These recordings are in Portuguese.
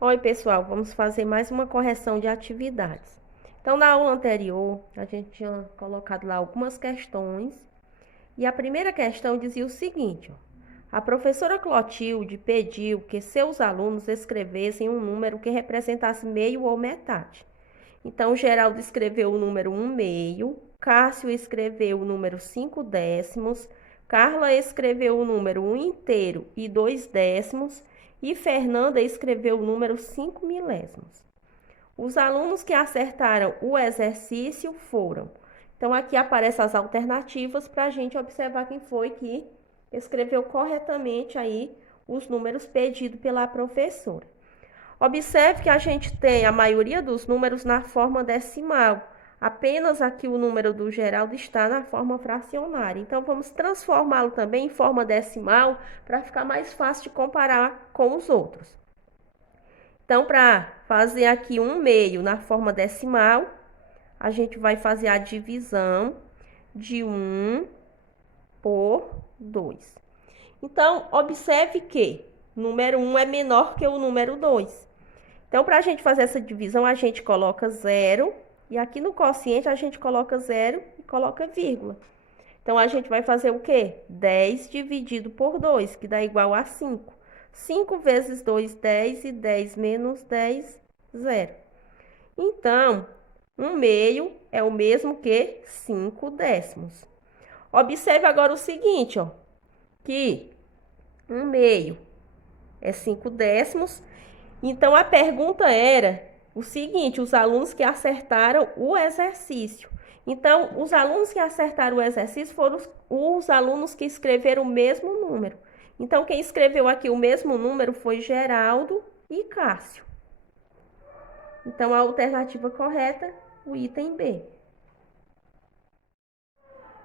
Oi, pessoal, vamos fazer mais uma correção de atividades. Então, na aula anterior, a gente tinha colocado lá algumas questões, e a primeira questão dizia o seguinte, ó: a professora Clotilde pediu que seus alunos escrevessem um número que representasse meio ou metade. Então, Geraldo escreveu o número 1/2, Cássio escreveu o número 5/10, Carla escreveu o número 1/2 e Fernanda escreveu o número 5/milésimos. Os alunos que acertaram o exercício foram. Então, aqui aparecem as alternativas para a gente observar quem foi que escreveu corretamente aí os números pedidos pela professora. Observe que a gente tem a maioria dos números na forma decimal. Apenas aqui o número do Geraldo está na forma fracionária. Então, vamos transformá-lo também em forma decimal para ficar mais fácil de comparar com os outros. Então, para fazer aqui 1/2 na forma decimal, a gente vai fazer a divisão de 1 por 2. Então, observe que o número 1 é menor que o número 2. Então, para a gente fazer essa divisão, a gente coloca 0, e aqui no quociente a gente coloca 0 e coloca vírgula. Então, a gente vai fazer o quê? 10 dividido por 2, que dá igual a 5. 5 vezes 2, 10, e 10 menos 10, 0. Então, 1/2 é o mesmo que 5/10. Observe agora o seguinte, ó, que 1/2 é 5/10. Então, a pergunta era o seguinte: os alunos que acertaram o exercício. Então, os alunos que acertaram o exercício foram os alunos que escreveram o mesmo número. Então, quem escreveu aqui o mesmo número foi Geraldo e Cássio. Então, a alternativa correta, o item B.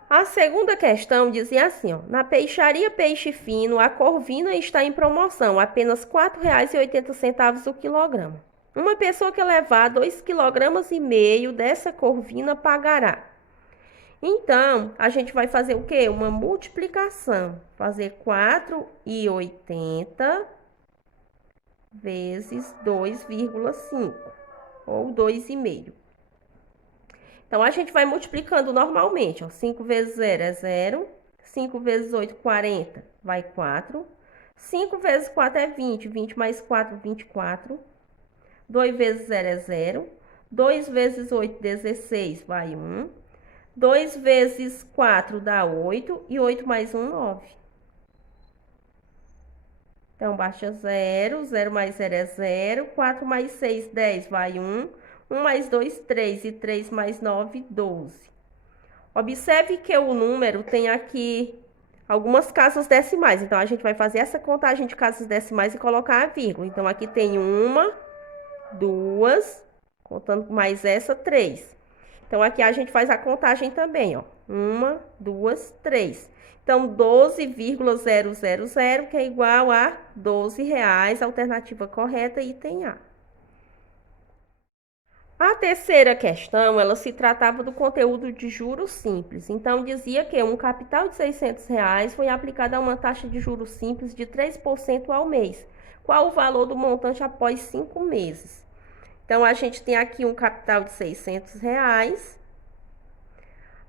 A segunda questão dizia assim, ó: na peixaria Peixe Fino, a corvina está em promoção, apenas R$ 4,80 o quilograma. Uma pessoa que levar 2,5 kg dessa corvina pagará. Então, a gente vai fazer o quê? Uma multiplicação. Fazer 4,80 vezes 2,5, ou 2,5. Então, a gente vai multiplicando normalmente, ó. 5 vezes 0 é 0. 5 vezes 8, 40, vai 4. 5 vezes 4 é 20. 20 mais 4, 24. 2 vezes 0 é 0. 2 vezes 8, 16, vai 1. 2 vezes 4 dá 8. E 8 mais 1, 9. Então, baixa 0. 0 mais 0 é 0. 4 mais 6, 10, vai 1. 1 mais 2, 3. E 3 mais 9, 12. Observe que o número tem aqui algumas casas decimais. Então, a gente vai fazer essa contagem de casas decimais e colocar a vírgula. Então, aqui tem 1, 2, contando mais essa, 3. Então, aqui a gente faz a contagem também, ó. 1, 2, 3. Então, 12,000, que é igual a R$ 12,00. Alternativa correta, item A. A terceira questão, ela se tratava do conteúdo de juros simples. Então, dizia que um capital de R$ 600 foi aplicado a uma taxa de juros simples de 3% ao mês. Qual o valor do montante após 5 meses? Então, a gente tem aqui um capital de R$ 600.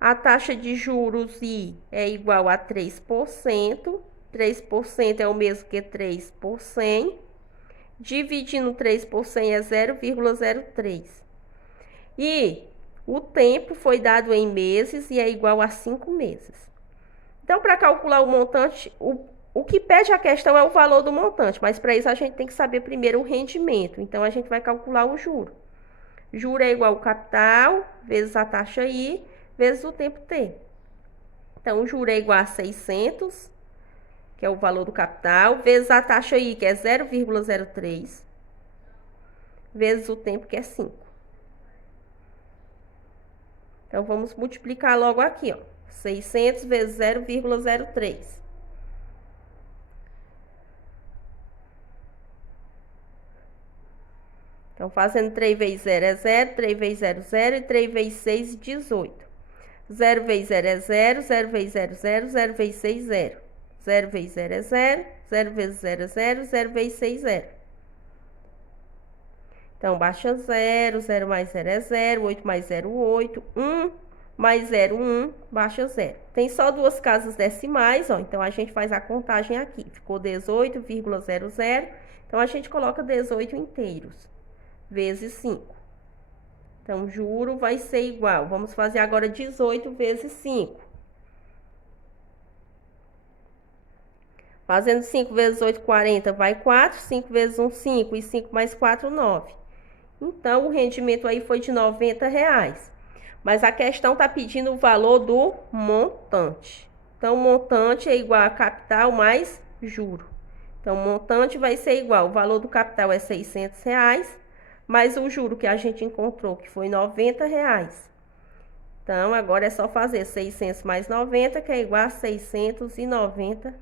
A taxa de juros I é igual a 3%. 3% é o mesmo que 3 por 100. Dividindo 3 por 100 é 0,03. E o tempo foi dado em meses e é igual a 5 meses. Então, para calcular o montante, o que pede a questão é o valor do montante, mas para isso a gente tem que saber primeiro o rendimento. Então, a gente vai calcular o juro. Juro é igual ao capital vezes a taxa I vezes o tempo T. Então, o juro é igual a 600, que é o valor do capital, vezes a taxa I, que é 0,03, vezes o tempo, que é 5. Então, vamos multiplicar logo aqui, ó. 600 vezes 0,03. Então, fazendo 3 vezes 0 é 0, 3 vezes 0, 0, e 3 vezes 6, 18. 0 vezes 0 é 0, 0 vezes 0, 0, 0 vezes 6, 0. 0 vezes 0 é 0, 0 vezes 0 é 0, 0 vezes 6, 0. Então, baixa 0, 0 mais 0 é 0, 8 mais 0, 8, 1 mais 0, 1, baixa 0. Tem só duas casas decimais, ó, então a gente faz a contagem aqui. Ficou 18,00, então a gente coloca 18 inteiros, vezes 5. Então, juro vai ser igual. Vamos fazer agora 18 vezes 5. Fazendo 5 vezes 8, 40, vai 4. 5 vezes 1, 5. E 5 mais 4, 9. Então, o rendimento aí foi de R$90. Mas a questão está pedindo o valor do montante. Então, o montante é igual a capital mais juro. Então, o montante vai ser igual. O valor do capital é R$600, mais o juro que a gente encontrou, que foi R$90. Então, agora é só fazer 600 mais 90, que é igual a R$690.